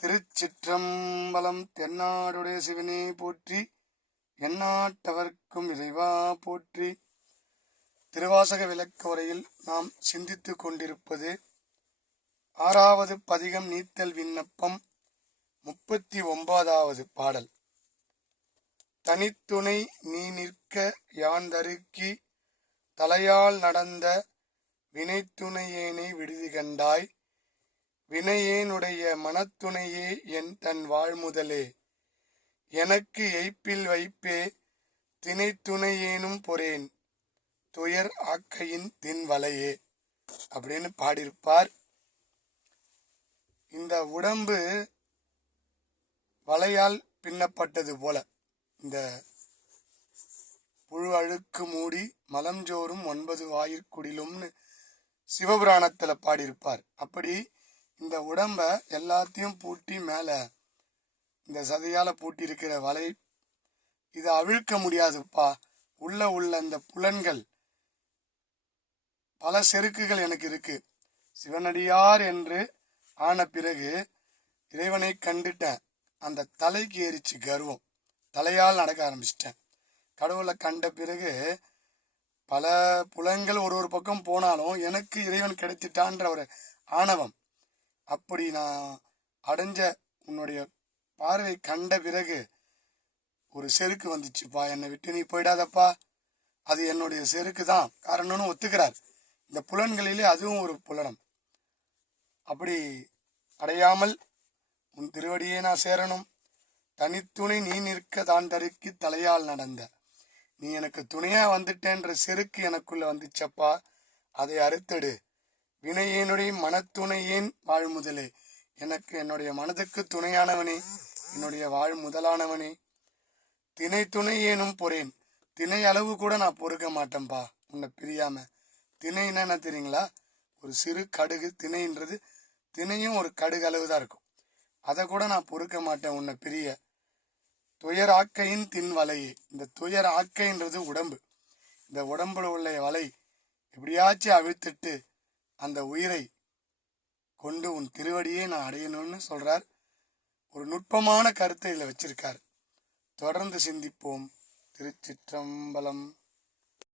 திருச்சிற்றம்பலம். தென்னாடுடைய சிவனே போற்றி, எந்நாட்டவர்க்கும் இறைவா போற்றி. திருவாசக விளக்க உரையில் நாம் சிந்தித்துக் கொண்டிருப்பது 6வது பதிகம் நீத்தல் விண்ணப்பம் 39வது பாடல். தனித்துணை நீ நிற்க யான் தருக்கி தலையால் நடந்த வினைத்துணையேனை விடுதி கண்டாய். வினையேனுடைய மனத்துணையே என் தன் வாழ்முதலே, எனக்கு எய்ப்பில் வைப்பே தினைத்துணையேனும் பொறேன் துயர் ஆக்கையின் தின்வலையே அப்படின்னு பாடியிருப்பார். இந்த உடம்பு வலையால் பின்னப்பட்டது போல, இந்த புழு அழுக்கு மூடி மலஞ்சோறும் 9 வாயிற்குடிலும்னு சிவபுராணத்துல பாடியிருப்பார். அப்படி இந்த உடம்ப எல்லாத்தையும் பூட்டி மேல இந்த சதையால பூட்டி இருக்கிற வலை இதை அவிழ்க்க முடியாதுப்பா. உள்ள இந்த புலன்கள் பல செருக்குகள் எனக்கு இருக்கு. சிவனடியார் என்று ஆன பிறகு இறைவனை கண்டுட்டேன், அந்த தலைக்கு ஏறிச்சு கர்வம், தலையால் நடக்க ஆரம்பிச்சிட்டேன். கடவுளை கண்ட பிறகு பல புலன்கள் ஒரு பக்கம் போனாலும் எனக்கு இறைவன் கிடைச்சிட்டான்ற ஒரு ஆணவம். அப்படி நான் அடைஞ்ச உன்னுடைய பார்வை கண்ட பிறகு ஒரு செருக்கு வந்துச்சுப்பா, என்னை விட்டு நீ போயிடாதப்பா, அது என்னுடைய செருக்கு தான் காரணம்னு ஒத்துக்கிறார். இந்த புலன்களிலே அதுவும் ஒரு புலனம். அப்படி அடையாமல் உன் திருவடியே நான் சேரணும். தனித்துணை நீ நிற்க தான் தருக்கி தலையால் நடந்த, நீ எனக்கு துணையா வந்துட்டேன்ற செருக்கு எனக்குள்ள வந்துச்சப்பா, அதை அறுத்தடு. வினையேனுடைய மனத்துணையேன் வாழ்முதலே, எனக்கு என்னுடைய மனதுக்கு துணையானவனே, என்னுடைய வாழ் முதலானவனே. திணை துணையேனும் பொறேன், திணை அளவு கூட நான் பொறுக்க மாட்டேன்பா உன்னை பிரியாம. திணைன்னா என்ன தெரியுங்களா? ஒரு சிறு கடுகு. திணைன்றது திணையும் ஒரு கடுகு அளவு தான் இருக்கும். அதை கூட நான் பொறுக்க மாட்டேன் உன்னை பிரிய. துயர் ஆக்கையின் தின் வலையே, இந்த துயர் ஆக்கைன்றது உடம்பு. இந்த உடம்புல உள்ள வலை எப்படியாச்சும் அவிழ்த்துட்டு அந்த உயிரை கொண்டு உன் திருவடியே நான் அடையணும்னு சொல்றார். ஒரு நுட்பமான கருத்தை இதில் வச்சிருக்கார். தொடர்ந்து சிந்திப்போம். திருச்சிற்றம்பலம்.